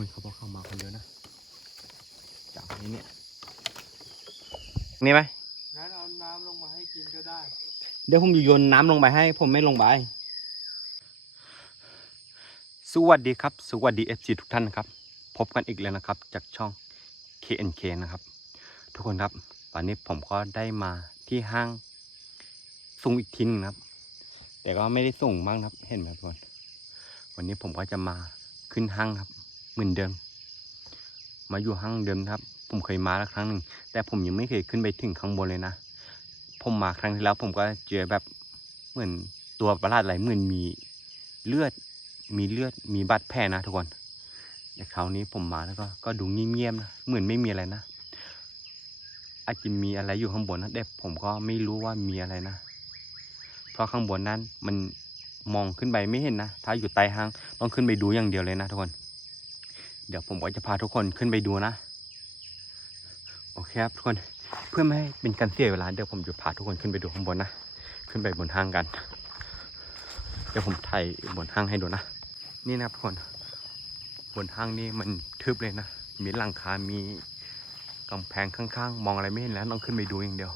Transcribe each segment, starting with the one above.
คนเขาบอกเข้ามาคนเดียวนะ จากนี้เนี่ย นี่ไหมงั้นเอาน้ำลงมาให้กินก็ได้ เดี๋ยวผมจะโยนน้ำลงไปให้ ผมไม่ลงไป สวัสดีครับ สวัสดี FC ทุกท่านนะครับ พบกันอีกแล้วนะครับ จากช่อง KNK นะครับ ทุกคนครับ ตอนนี้ผมก็ได้มาที่ห้างส่งอีกทีหนึงนะครับ แต่ก็ไม่ได้ส่งมากนะครับ เห็นไหมทุกคน วันนี้ผมก็จะมาขึ้นห้างครับ เหมือนเดิม มาอยู่ห้างเดิมครับ ผมเคยมาแล้วครั้งหนึ่งแต่ผมยังไม่เคยขึ้นไปถึงข้างบนเลยนะผมมาครั้งที่แล้วผมก็เจอแบบเหมือนตัวประหลาดอะไรเหมือนมีเลือด มีเลือดมีบาดแผลนะทุกคนแต่คราวนี้ผมมาแล้วก็ก็ดูเงียบๆนะเหมือนไม่มีอะไรนะอาจจะมีอะไรอยู่ข้างบนนะแต่ผมก็ไม่รู้ว่ามีอะไรนะ เพราะข้างบนนั้นมันมองขึ้นไปไม่เห็นนะ ถ้าอยู่ใต้ห้างต้องขึ้นไปดูอย่างเดียวเลยนะทุกคน เดี๋ยวผมก็จะพาทุกคนขึ้นไปดูนะ โอเคครับทุกคนเพื่อไม่ให้เป็นการเสียเวลาเดี๋ยวผมจะพาทุกคนขึ้นไปดูข้างบนนะ ขึ้นไปบนห้างกัน เดี๋ยวผมถ่ายบนห้างให้ดูนะ นี่นะครับทุกคน บนห้างนี่มันทึบเลยนะ มีหลังคา มีกำแพงข้างๆ มองอะไรไม่เห็นแล้วต้องขึ้นไปดูอย่างเดียว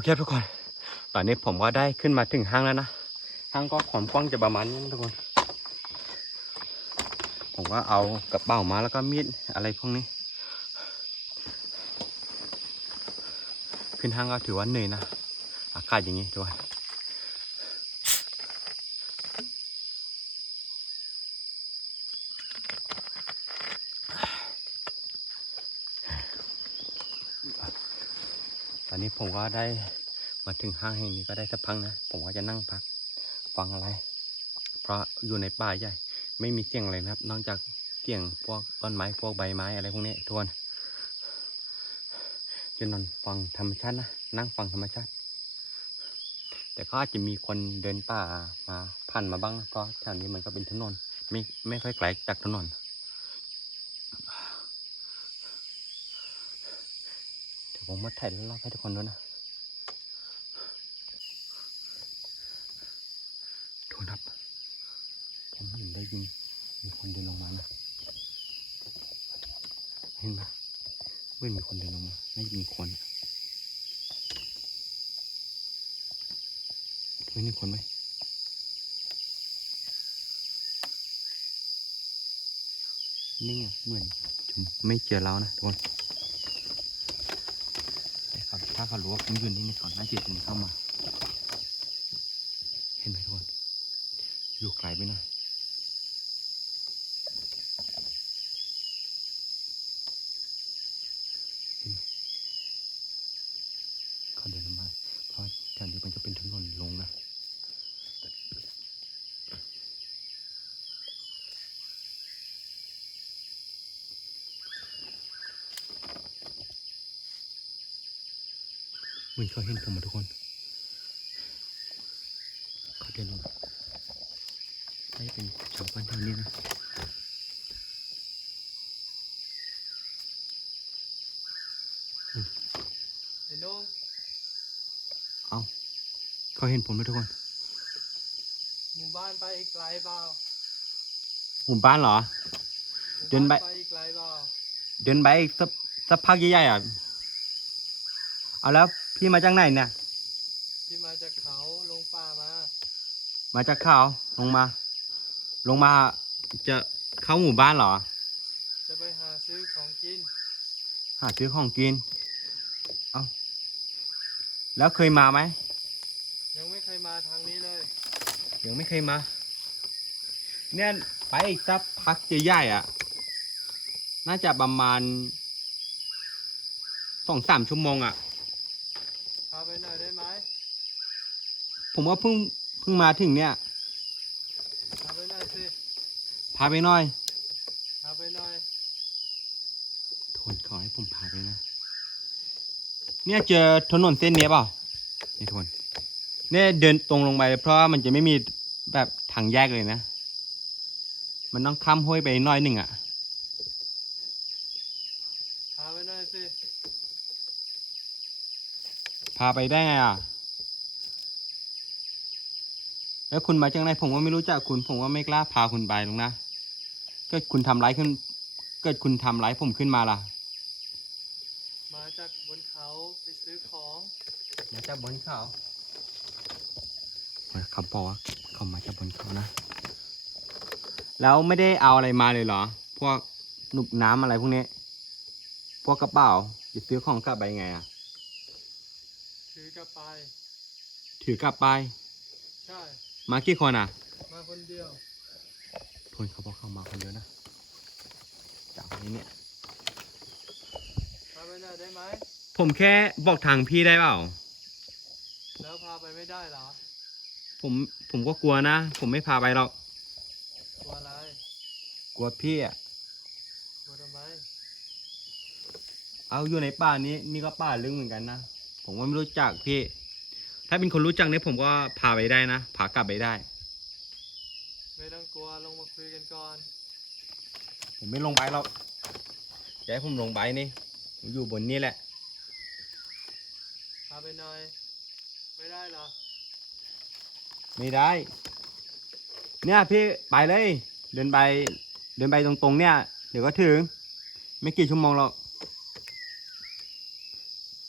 อเคทุกคน ตอนนี้ผมก็ได้ขึ้นมาถึงห้างแล้วนะ ห้างก็ความกว้างจะประมาณนี้นะทุกคน ผมก็เอากระเป๋ามาแล้วก็มีดอะไรพวกนี้ ขึ้นห้างก็ถือว่าเหนื่อยนะ อากาศอย่างนี้ทุกค อนนี้ผมก็ได้มาถึงห้างแห่งนี้ก็ได้สักพักนะ ผมก็จะนั่งพักฟังอะไร เพราะอยู่ในป่าใหญ่ ไม่มีเสียงอะไรนะครับ นอกจากเสียงพวกต้นไม้พวกใบไม้อะไรพวกนี้ทุกคนจะนอนฟังธรรมชาตินะนั่งฟังธรรมชาติ แต่ก็อาจจะมีคนเดินป่ามาผ่านมาบ้างเพราะแถวนี้มันก็เป็นถนนไม่ไม่ค่อยไกลจากถนน เดี๋ยว ผมมาถ่ายรอบให้ทุกคนดูนะทุนครับ ผมเห็นได้ยินมีคนเดินลงมานะเห็นไหมเมื่อมีคนเดินลงมาไม่าจะมีคนไม่มีคนไหมนิ่งอะเหมือนจะไม่เจอเรานะทุกคน ถ้าเขารู้ว่าผมอยู่นี่ในเขาน่าจะถึงเข้ามา เห็นไหมทุกคนอยู่ไกลไปหน่อย เขาเดินลงมา เพราะแถวนี้มันจะเป็นถนนลงนะ น มือนเขาเห็นผมหมดทุกคน เขาเดินลงได้เป็นชาวบ้านแถวนี้นะไอ้นุ่งเอาเขาเห็นผมไหมทุกคน หมู่บ้านไปอีกไกลเปล่าหมู่บ้านเหรอหมู่เดินไปบ้านไปอีกไกลเปล่า เดินไปอีกสักสักพักใหญ่ๆอะ เอาแล้ว พี่มาจากไหนเนี่ยที่มาจากเขาลงป่ามา มาจากเขาลงมา ลงมาจะเข้าหมู่บ้านเหรอ จะไปหาซื้อของกิน หาซื้อของกิน เอาแล้วเคยมาไหม ยังไม่เคยมาทางนี้เลย ยังไม่เคยมา เนี่ยไปอีกสักพักใหญ่ๆอะ น่าจะประมาณสองสามชั่วโมงอะพาไปหน่อยได้ไหมผมว่าเพิ่งเพิ่งมาถึงเนี่ยพาไปหน่อยสิพาไปหน่อยพาไปหน่อยทนขอให้ผมพาไปนะ เนี่ยเจอถนนเส้นนี้เปล่านี่ทนเนี่ยเดินตรงลงไปเลยเพราะว่ามันจะไม่มีแบบทางแยกเลยนะ มันต้องข้ามห้วยไปหน้อยหนึ่งอะพาไปหน่อยสิ พาไปได้ไงอะ แล้วคุณมาจากไหนผมก็ไม่รู้จักคุณ ผมก็ไม่กล้าพาคุณไปหรอกนะเกิดคุณทำร้ายขึ้น เกิดคุณทำร้ายผมขึ้นมาล่ะ มาจากบนเขาไปซื้อของมาจากบนเขาเขาบอกว่าเขามาจากบนเขานะ แล้วไม่ได้เอาอะไรมาเลยเหรอ พวกหนุบน้ำอะไรพวกนี้ พวกกระเป๋าจะซื้อของกลับไปไงอะ ซื้อกลับไป ถือกลับไป ใช่ มากี่คนอะ มาคนเดียวทนเขาบอกเขามาคนเดียวนะจากนี้เนี่ยพาไปหน่อยได้ไหม ผมแค่บอกทางพี่ได้เปล่า แล้วพาไปไม่ได้เหรอ ผมผมก็กลัวนะ ผมไม่พาไปหรอก กลัวอะไร กลัวพี่อะ กลัวทำไม เอาอยู่ในป่านี้นี่ก็ป่าลึกเหมือนกันนะ ผมก็ไม่รู้จักพี่ ถ้าเป็นคนรู้จักเนี่ยผมก็พาไปได้นะพากลับไปได้ ไม่ต้องกลัวลงมาคุยกันก่อนผมไม่ลงไปหรอกจะให้ผมลงไปนี่ผมอยู่บนนี้แหละ พาไปหน่อย ไม่ได้เหรอ ไม่ได้ เนี่ยพี่ไปเลย เดินไป เดินไปตรงๆเนี่ย เดี๋ยวก็ถึง ไม่กี่ชั่วโมงหรอก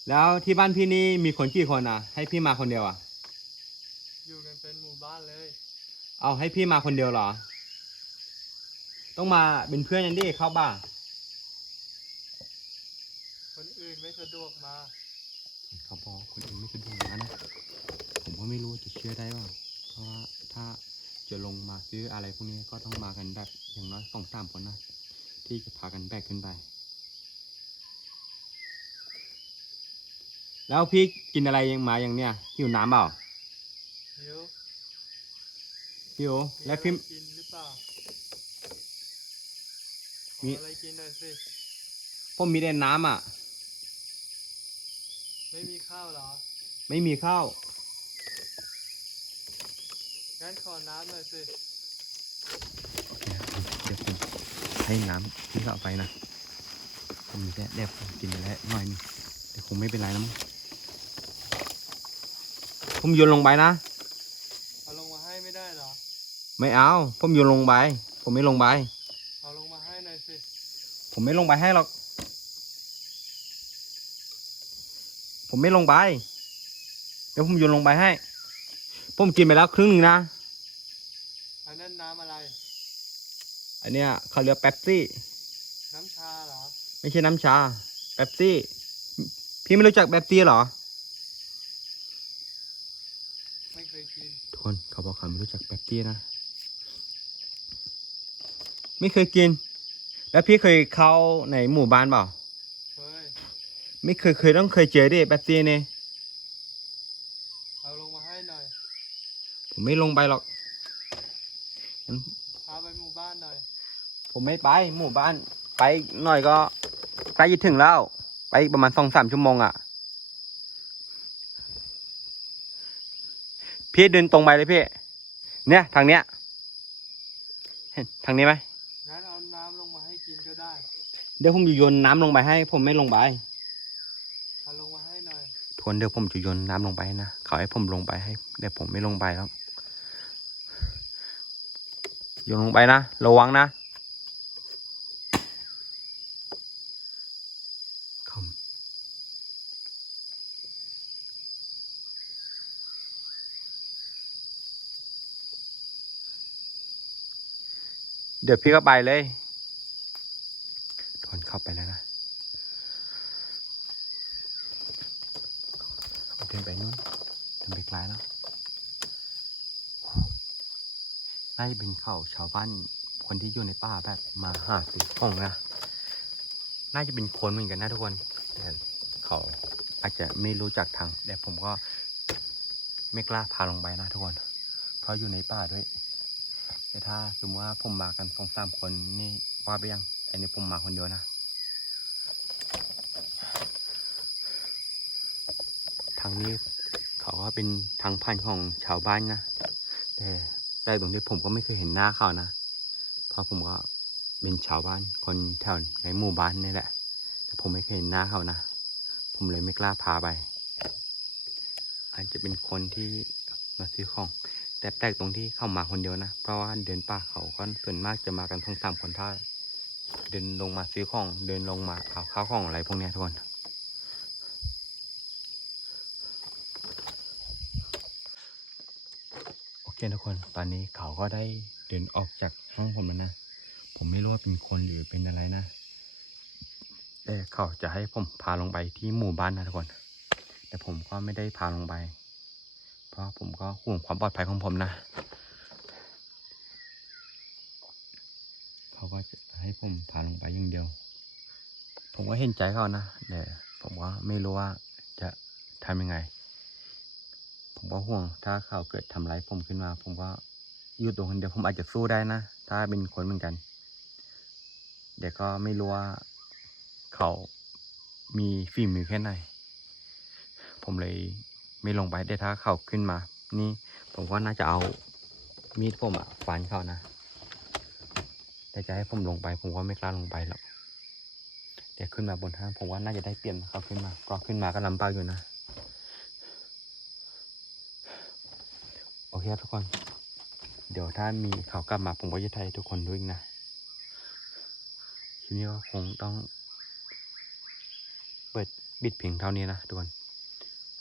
แล้วที่บ้านพี่นี่มีคนกี่คนอะ ให้พี่มาคนเดียวอะ อยู่กันเป็นหมู่บ้านเลย เอาให้พี่มาคนเดียวเหรอ ต้องมาเป็นเพื่อนยันดิเข้าบ้านคนอื่นไม่สะดวกมา เขาบอกคนอื่นไม่สะดวกนะ ผมก็ไม่รู้ว่าจะเชื่อได้บ้างเพราะว่าถ้าจะลงมาซื้ออะไรพวกนี้ก็ต้องมากันแบบอย่างน้อยสองสามคนนะที่จะพากันแบกขึ้นไป แล้วพี่กินอะไรยังมาอย่างเนี้ยหิวน้ำเปล่าหิวพี่โอมีแล้วอะไรพี่กินหรือเปล่าขอมีอะไรกินหน่อยสิผมมีแต่น้ำอะ ไม่มีข้าวเหรอ ไม่มีข้าวงั้นขอน้ำหน่อยสิโอเคครับเดี๋ยวผมให้น้ำพี่ก็เอาไปนะผมมีแต่แดบผมกินไปแล้วหน่อยนึงแต่คงไม่เป็นไรนะมั้ง ผมโยนลงไปนะ เอาลงมาให้ไม่ได้เหรอ ไม่เอา ผมโยนลงไป ผมไม่ลงไป เอาลงมาให้หน่อยสิ ผมไม่ลงไปให้หรอก ผมไม่ลงไป เดี๋ยวผมโยนลงไปให้ ผมกินไปแล้วครึ่งหนึ่งนะ อันนั้นน้ำอะไร อันเนี้ยเขาเรียกเป๊ปซี่ น้ำชาเหรอ ไม่ใช่น้ำชา เป๊ปซี่ พี่ไม่รู้จักเป๊ปซี่เหรอ ไม่เคยกิน ทุกคนเขาบอกเขาไม่รู้จักเป๊ปซี่นะ ไม่เคยกิน แล้วพี่เคยเข้าในหมู่บ้านเปล่าเคยไม่เคยเคยต้องเคยเจอดิเป๊ปซี่นี่เอาลงมาให้หน่อย ผมไม่ลงไปหรอกงั้นพาไปหมู่บ้านหน่อย ผมไม่ไปหมู่บ้าน ไปหน่อยก็ใกล้จะถึงแล้ว ไปอีกประมาณสองสามชั่วโมงอะ่ะ พี่เดินตรงไปเลยพี่ เนี่ยทางเนี้ย เห็นทางนี้ไหมงั้นเอาน้ำลงมาให้กินก็ได้เดี๋ยวผมจะโยนน้ำลงไปให้ ผมไม่ลงไปเอาลงมาให้หน่อยทวนเดี๋ยวผมจะโยนน้ำลงไปให้นะเขาให้ผมลงไปให้เดี๋ยวผมไม่ลงไปแล้วโยนลงไปนะระวังนะคำ เดี๋ยวพี่ก็ไปเลยทนเข้าไปแล้วนะเอเดินไปนู่นเดินไปไกลแล้วน่าจะเป็นเขาชาวบ้านคนที่อยู่ในป่าแบบมาหาซื้อของนะ น่าจะเป็นคนเหมือนกันนะทุกคนแต่เขาอาจจะไม่รู้จักทางแต่ผมก็ไม่กล้าพาลงไปนะทุกคน เพราะอยู่ในป่าด้วย แต่ถ้าสมมติว่าผมมากันสองสามคนนี่ว่าไปยังอันนี้ผมมาคนเดียวนะ ทางนี้เขาก็เป็นทางผ่านของชาวบ้านนะ แต่แต่ตรงนี้ผมก็ไม่เคยเห็นหน้าเขานะ เพราะผมก็เป็นชาวบ้านคนแถวในหมู่บ้านนี่แหละ แต่ผมไม่เคยเห็นหน้าเขานะ ผมเลยไม่กล้าพาไป อาจจะเป็นคนที่มาซื้อของ แต่แปลกตรงที่เข้ามาคนเดียวนะ เพราะว่าเดินป่าเขาก็ส่วนมากจะมากันทั้งสามคนถ้าเดินลงมาซื้อของ เดินลงมาเอาข้าวของอะไรพวกนี้ทุกคนโอเคทุกคน ตอนนี้เขาก็ได้เดินออกจากห้องผมแล้วนะ ผมไม่รู้ว่าเป็นคนหรือเป็นอะไรนะแต่เขาจะให้ผมพาลงไปที่หมู่บ้านนะทุกคน แต่ผมก็ไม่ได้พาลงไป เพราะผมก็ห่วงความปลอดภัยของผมนะเขาก็จะให้ผมพาลงไปอย่างเดียว ผมก็เห็นใจเขานะแต่ผมก็ไม่รู้ว่าจะทำยังไง ผมก็ห่วง ถ้าเขาเกิดทำร้ายผมขึ้นมา ผมก็อยู่ตัวคนเดียวผมอาจจะสู้ได้นะ ถ้าเป็นคนเหมือนกัน เดี๋ยวก็ไม่รู้ว่าเขามีฝีมือแค่ไหน ผมเลย ไม่ลงไปแต่ถ้าเขาขึ้นมา นี่ผมก็น่าจะเอามีดผมอะฟันเขานะ แต่จะให้ผมลงไป ผมก็ไม่กล้าลงไปหรอกเดี๋ยวขึ้นมาบนห้างผมว่าน่าจะได้เปลี่ยนเขาขึ้นมาเพราะขึ้นมาก็ลำบากอยู่นะ โอเคครับทุกคน เดี๋ยวถ้ามีเขากลับมาผมก็จะถ่ายทุกคนด้วยนะทีนี้ก็คงต้อง เปิดบิดเพียงเท่านี้นะทุกคน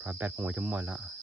เพราะแบตผมก็จะหมดแล้ว